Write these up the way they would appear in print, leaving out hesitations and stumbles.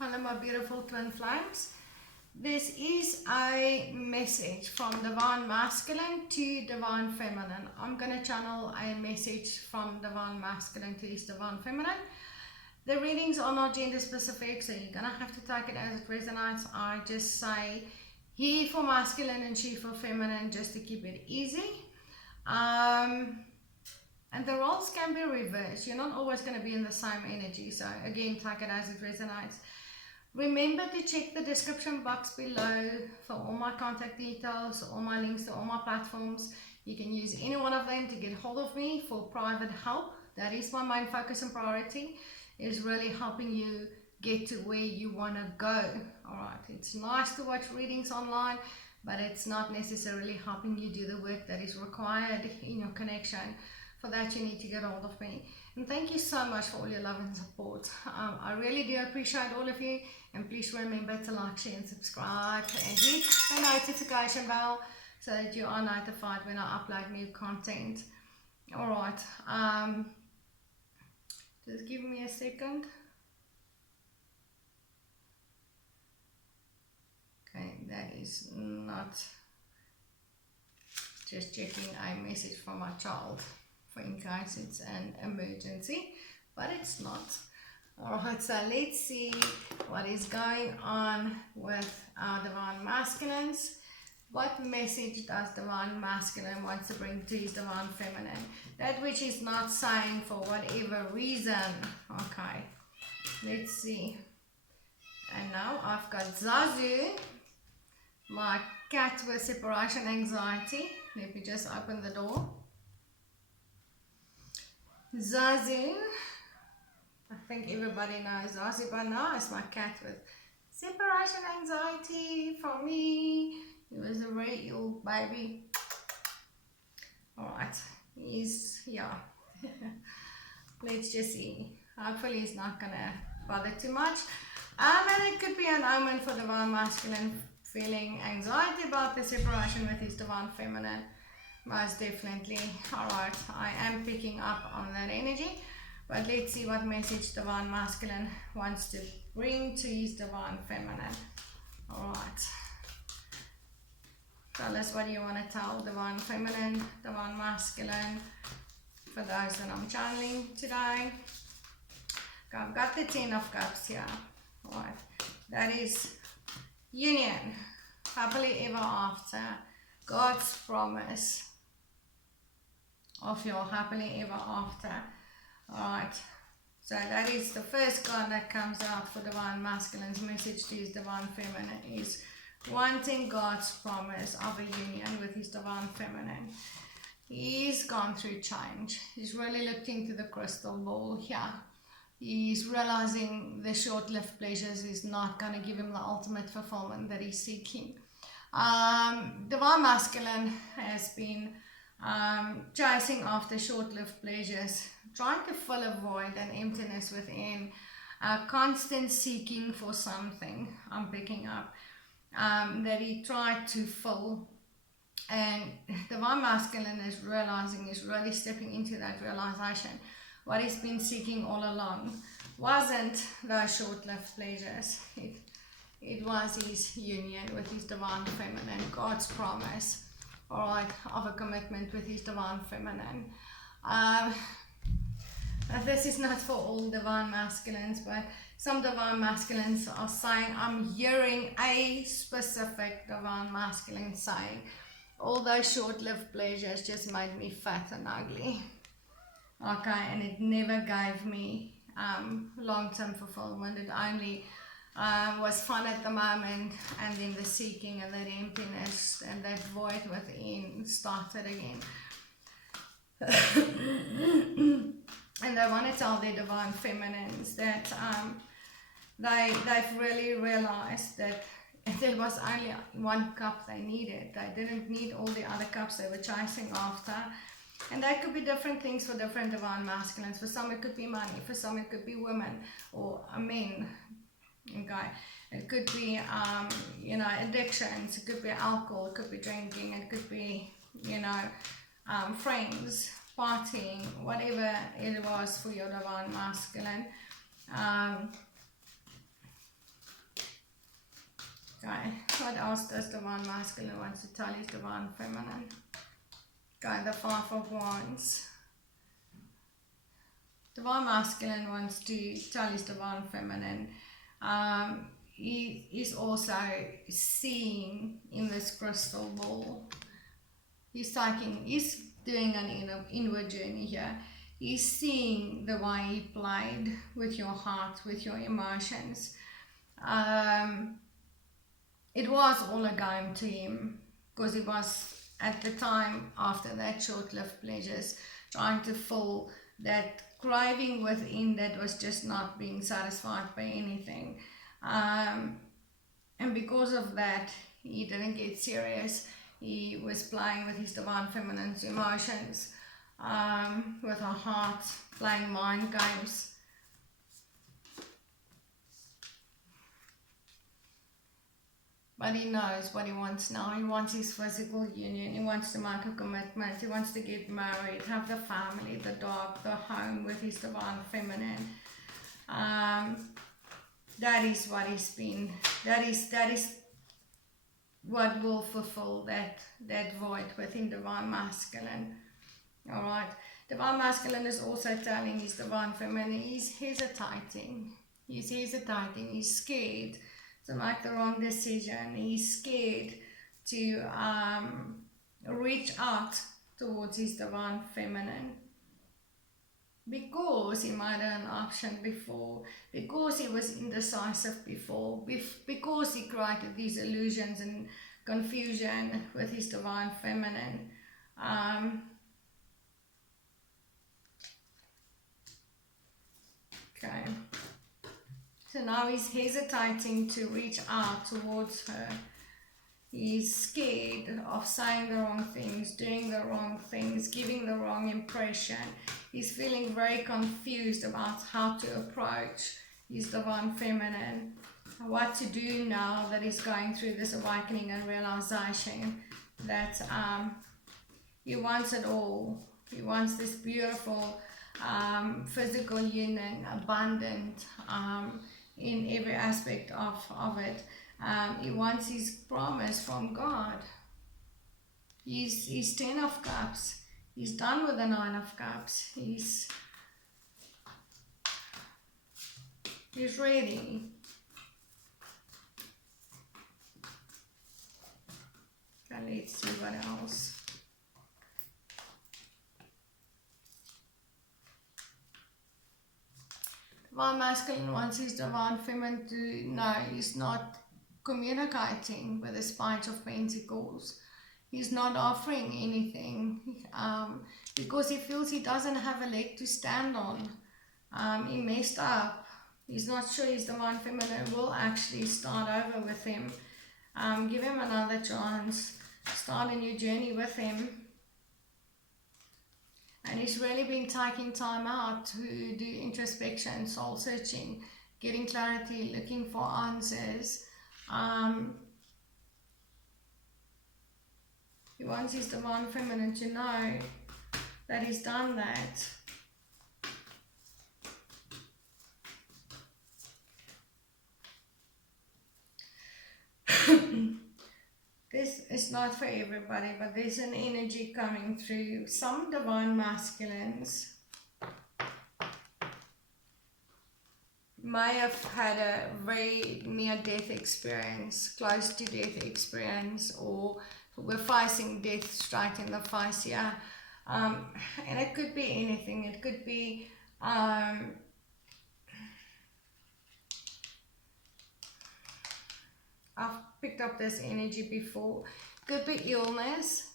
Hello my beautiful twin flames. This is a message from Divine Masculine to Divine Feminine. I'm going to channel a message from Divine Masculine to his Divine Feminine. The readings are not gender specific, so you're going to have to take it as it resonates. I just say he for masculine and she for feminine just to keep it easy. And the roles can be reversed. You're not always going to be in the same energy. So again, take it as it resonates. Remember to check the description box below for all my contact details, all my links to all my platforms. You can use any one of them to get hold of me for private help. That is my main focus and priority, is really helping you get to where you want to go. Alright, it's nice to watch readings online, but it's not necessarily helping you do the work that is required in your connection. For that, you need to get hold of me. And thank you so much for all your love and support. I really do appreciate all of you. And please remember to like, share and subscribe and hit the notification bell so that you are notified when I upload new content. Alright, just give me a second. Okay, that is not, just checking a message from my child for in case it's an emergency, but it's not. Alright, so let's see what is going on with our Divine Masculines. What message does Divine Masculine want to bring to his Divine Feminine? That which is not saying for whatever reason. Okay, let's see. And now I've got Zazu, my cat with separation anxiety. Let me just open the door. Zazu, I think everybody knows Zazu by now. It's my cat with separation anxiety for me. He was a very ill baby. Alright, he's, yeah. Let's just see. Hopefully he's not gonna bother too much. And it could be an omen for Divine Masculine feeling anxiety about the separation with his Divine Feminine. Most definitely. Alright, I am picking up on that energy. But let's see what message Divine Masculine wants to bring to his Divine Feminine. Alright. Tell us what you want to tell Divine Feminine, Divine Masculine, for those that I'm channeling today. Okay, I've got the 10 of Cups here. Alright. That is union, happily ever after, God's promise of your happily ever after. Alright, so that is the first card that comes out for Divine Masculine's message to his Divine Feminine, is wanting God's promise of a union with his Divine Feminine. He's gone through change. He's really looking to the crystal ball here. He's realizing the short-lived pleasures is not going to give him the ultimate fulfillment that he's seeking. Divine Masculine has been chasing after short-lived pleasures, trying to fill a void and emptiness within, constant seeking for something, I'm picking up, that he tried to fill. And Divine Masculine is realizing, is really stepping into that realization. What he's been seeking all along wasn't those short-lived pleasures. It was his union with his Divine Feminine, God's promise, alright, of a commitment with his Divine Feminine. This is not for all Divine Masculines, but some Divine Masculines are saying, I'm hearing a specific Divine Masculine saying, all those short-lived pleasures just made me fat and ugly. Okay, and it never gave me long-term fulfillment. It only was fun at the moment, and then the seeking and that emptiness and that void within started again. And they want to tell their Divine Feminines that they've really realized that there was only one cup they needed. They didn't need all the other cups they were chasing after. And that could be different things for different Divine Masculines. For some it could be money, for some it could be women or men. Okay, it could be addictions, it could be alcohol, it could be drinking, it could be friends, partying, whatever it was for your Divine Masculine. what else does Divine Masculine wants to tell his Divine Feminine? Okay, the Five of Wands. Divine Masculine wants to tell his Divine Feminine, he is also seeing in this crystal ball. He's doing an inward journey here. He's seeing the way he played with your heart, with your emotions. It was all a game to him, because he was, at the time, after that short-lived pleasures, trying to fill that craving within that was just not being satisfied by anything. And because of that, he didn't get serious. He was playing with his Divine Feminine's emotions, with her heart, playing mind games. But he knows what he wants now. He wants his physical union. He wants to make a commitment. He wants to get married, have the family, the dog, the home with his Divine Feminine. That is what he's been. That is what will fulfill that void within Divine Masculine. Alright. Divine Masculine is also telling his Divine Feminine he's hesitating. He's hesitating. He's scared to make the wrong decision. He's scared to reach out towards his Divine Feminine, because he made an option before, because he was indecisive before, because he created these illusions and confusion with his Divine Feminine. Okay. So now he's hesitating to reach out towards her. He's scared of saying the wrong things, doing the wrong things, giving the wrong impression. He's feeling very confused about how to approach his Divine Feminine, what to do now that he's going through this awakening and realization that he wants it all. He wants this beautiful physical union, abundant in every aspect of it. He wants his promise from God. He's 10 of Cups. He's done with the 9 of Cups. He's ready. Okay, let's see what else. Divine Masculine wants his Divine Feminine to know he's not communicating with this Page of Pentacles. He's not offering anything because he feels he doesn't have a leg to stand on. He messed up. He's not sure his Divine Feminine will actually start over with him. Give him another chance. Start a new journey with him. And he's really been taking time out to do introspection, soul searching, getting clarity, looking for answers. He wants his Divine Feminine to know that he's done that. This is not for everybody, but there's an energy coming through. Some Divine Masculines may have had a very near-death experience, close to death experience, or were facing death straight in the face here. And it could be anything. It could be I've picked up this energy before. Could be illness.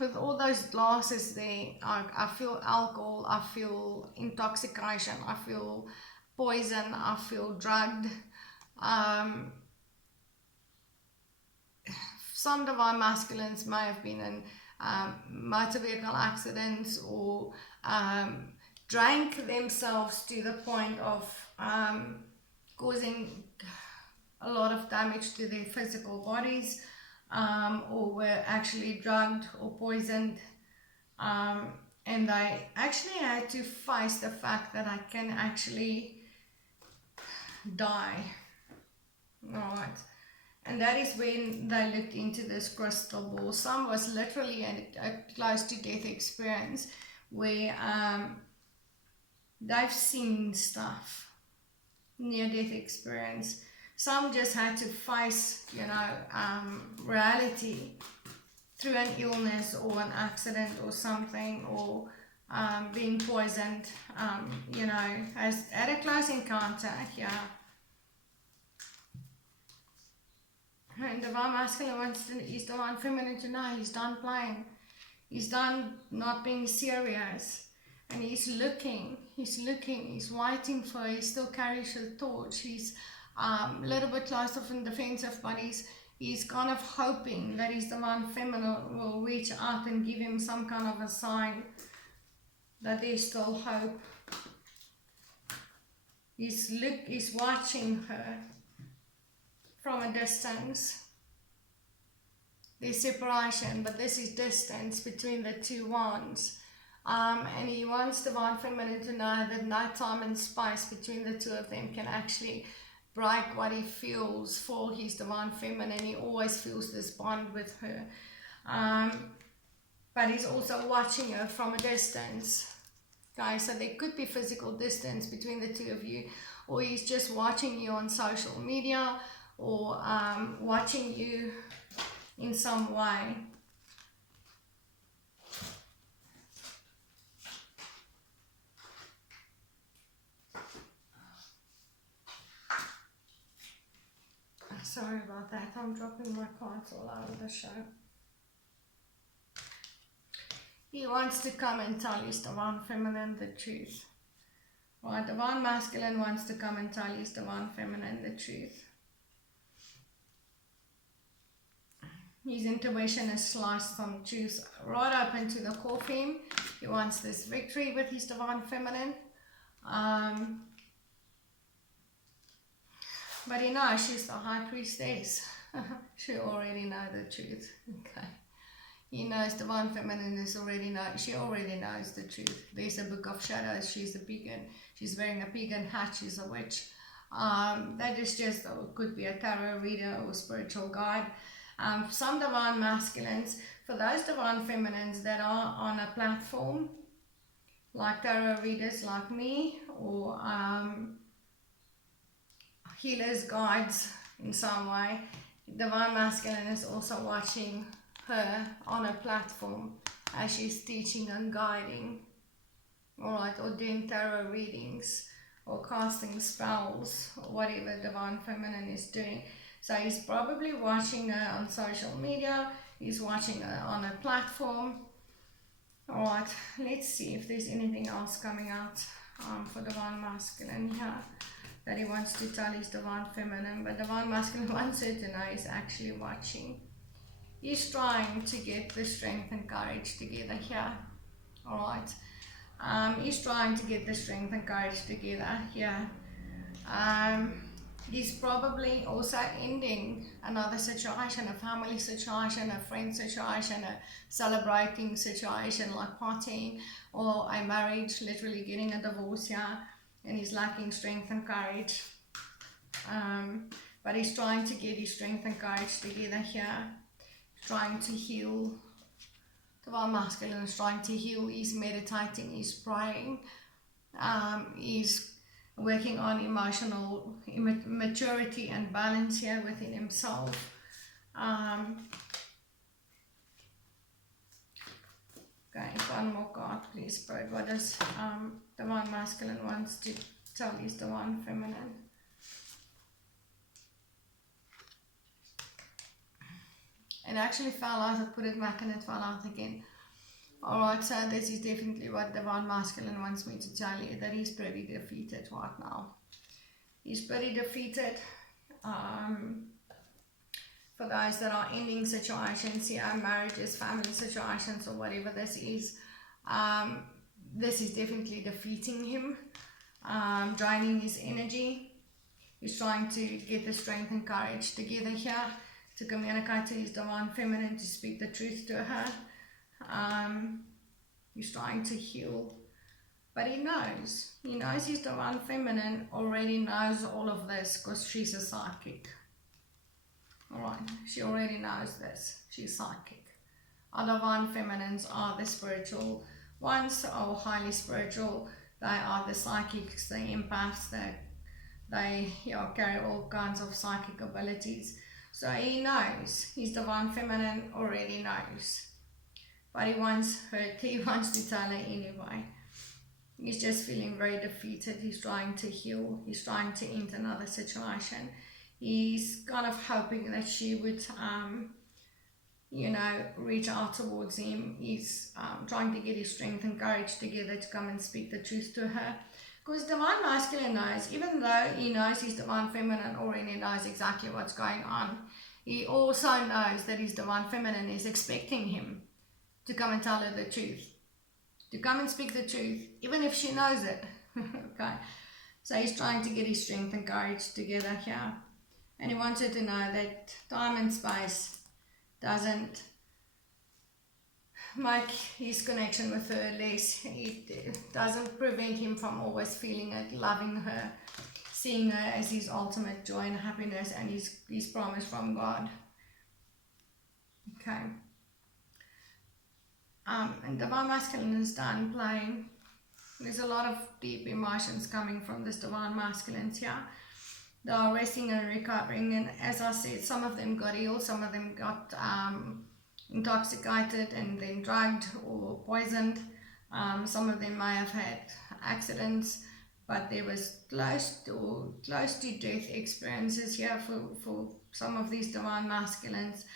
With all those glasses there, I feel alcohol, I feel intoxication, I feel poison, I feel drugged. Some Divine Masculines may have been in motor vehicle accidents, or drank themselves to the point of causing a lot of damage to their physical bodies, or were actually drugged or poisoned, and they actually had to face the fact that I can actually die. Alright, And that is when they looked into this crystal ball. Some was literally a close to death experience where they've seen stuff, near death experience. Some just had to face, reality through an illness or an accident or something, or being poisoned, has had a close encounter, And divine masculine wants his divine feminine to know he's done playing. He's done not being serious. And he's looking, he's waiting for it. He still carries the torch. He's a little bit close off and defensive, but he's kind of hoping that his divine feminine will reach out and give him some kind of a sign that there's still hope. He's watching her from a distance. There's separation, but this is distance between the two wands. And he wants divine feminine to know that no time and space between the two of them can actually break what he feels for his divine feminine. He always feels this bond with her. But he's also watching her from a distance. Okay, so there could be physical distance between the two of you, or he's just watching you on social media, or watching you in some way. Sorry about that, I'm dropping my cards all over the show. He wants to come and tell his divine feminine the truth. Right, divine masculine wants to come and tell his divine feminine the truth. His intuition is sliced from truth right up into the core for him. He wants this victory with his divine feminine. But he knows she's the high priestess. She already knows the truth. Okay. He knows divine feminine is she already knows the truth. There's a book of shadows. She's a pagan. She's wearing a pagan hat. She's a witch. That is just, could be a tarot reader or spiritual guide. Some divine masculines, for those divine feminines that are on a platform, like tarot readers like me, or healers, guides in some way, divine masculine is also watching her on a platform as she's teaching and guiding, alright, or doing tarot readings or casting spells or whatever divine feminine is doing. So he's probably watching her on social media, he's watching her on a platform. Alright, let's see if there's anything else coming out for divine masculine here that he wants to tell his divine feminine. But divine masculine wants her to know he's actually watching. He's trying to get the strength and courage together here. Alright. He's trying to get the strength and courage together here. He's probably also ending another situation, a family situation, a friend situation, a celebrating situation like partying, or a marriage, literally getting a divorce here, and he's lacking strength and courage. But he's trying to get his strength and courage together here. Trying to heal. Divine masculine is trying to heal. He's meditating, he's praying, he's working on emotional maturity and balance here within himself. Okay, one more card please, Spirit. What does divine masculine wants to tell his divine feminine? It actually fell out, I put it back and it fell out again. Alright, so this is definitely what divine masculine wants me to tell you, that he's pretty defeated right now. He's pretty defeated. For those that are ending situations here, marriages, family situations, or whatever this is definitely defeating him, draining his energy. He's trying to get the strength and courage together here to communicate to his divine feminine, to speak the truth to her. He's trying to heal, but he knows his divine feminine already knows all of this because she's a psychic. Alright, she already knows this. She's psychic. Our divine feminines are the spiritual ones, or highly spiritual. They are the psychics, the empaths, they carry all kinds of psychic abilities. So he knows. His divine feminine already knows. But he wants to tell her anyway. He's just feeling very defeated. He's trying to heal. He's trying to end another situation. He's kind of hoping that she would, reach out towards him. He's trying to get his strength and courage together to come and speak the truth to her. Because divine masculine knows, even though he knows his divine feminine already knows exactly what's going on, he also knows that his divine feminine is expecting him to come and tell her the truth, to come and speak the truth, even if she knows it. Okay, so he's trying to get his strength and courage together here, and he wants her to know that time and space doesn't make his connection with her less. It doesn't prevent him from always feeling it, loving her, seeing her as his ultimate joy and happiness, and his promise from God. Okay. And divine masculine is done playing. There's a lot of deep emotions coming from this divine masculines here. They are resting and recovering, and as I said, some of them got ill, some of them got intoxicated and then drugged or poisoned. Some of them may have had accidents, but there was close to death experiences here for some of these divine masculines.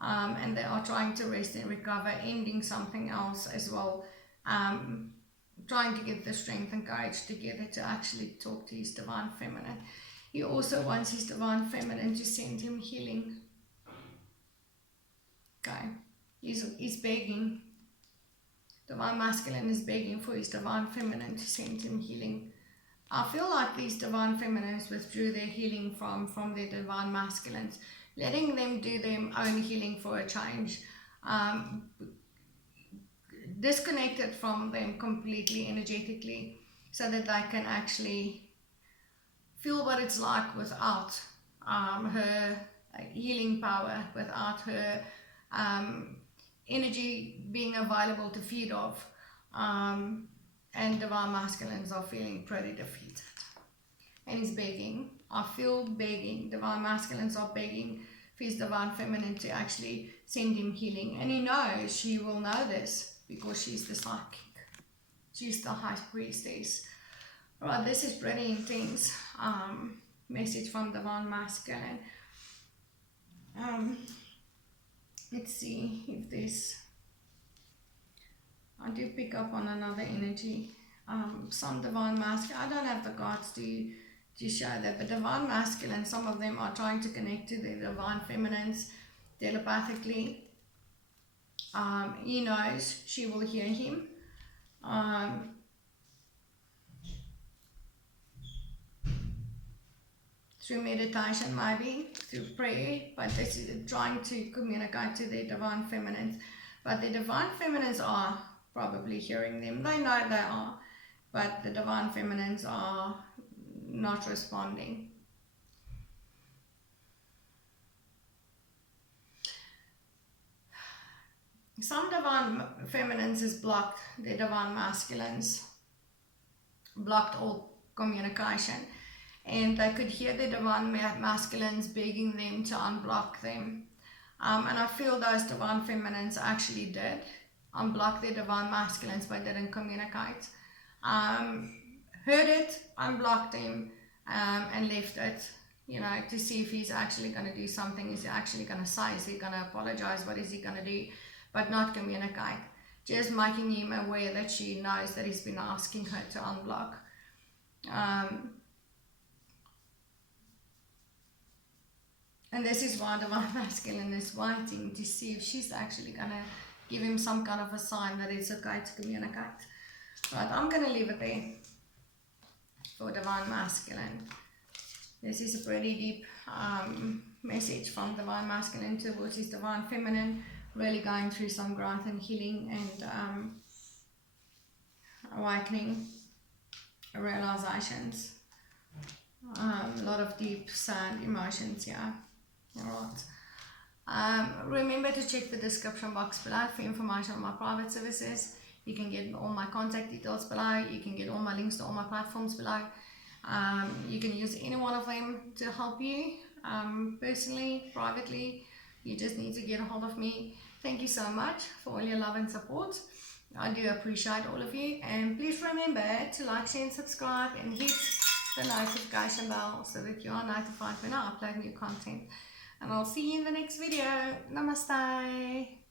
And they are trying to rest and recover, ending something else as well, trying to get the strength and courage together to actually talk to his divine feminine. He also wants his divine feminine to send him healing. Okay, he's begging. Divine masculine is begging for his divine feminine to send him healing. I feel like these divine feminines withdrew their healing from their divine masculines, letting them do their own healing for a change, disconnected from them completely energetically, so that they can actually feel what it's like without her healing power, without her energy being available to feed off. And divine masculines are feeling pretty defeated. And he's begging. I feel begging. Divine masculines are begging for his divine feminine to actually send him healing. And he knows she will know this because she's the psychic. She's the high priestess. Alright, this is pretty intense. Message from divine masculine. Let's see if this... I do pick up on another energy. Some divine masculine. I don't have the cards to show that, but divine masculine, some of them are trying to connect to their divine feminines telepathically. He knows she will hear him. Through meditation, maybe through prayer, but this is trying to communicate to their divine feminines. But the divine feminines are probably hearing them. They know they are, but the divine feminines are not responding. Some divine feminines is blocked, the divine masculines blocked all communication, and they could hear the divine masculines begging them to unblock them. And I feel those divine feminines actually did unblock their divine masculines but didn't communicate. Heard it, unblocked him, and left it, to see if he's actually going to do something. Is he actually going to say? Is he going to apologize? What is he going to do? But not communicate. Just making him aware that she knows that he's been asking her to unblock. And this is why divine masculine is waiting to see if she's actually going to give him some kind of a sign that it's okay to communicate. Right, I'm going to leave it there for divine masculine. This is a pretty deep message from divine masculine towards his divine feminine, really going through some growth and healing and awakening realizations. A lot of deep, sad emotions here. Alright. Remember to check the description box below for information on my private services. You can get all my contact details below. You can get all my links to all my platforms below. You can use any one of them to help you personally, privately. You just need to get a hold of me. Thank you so much for all your love and support. I do appreciate all of you, and please remember to like, share and subscribe and hit the notification bell so that you are notified when I upload new content. And I'll see you in the next video. Namaste.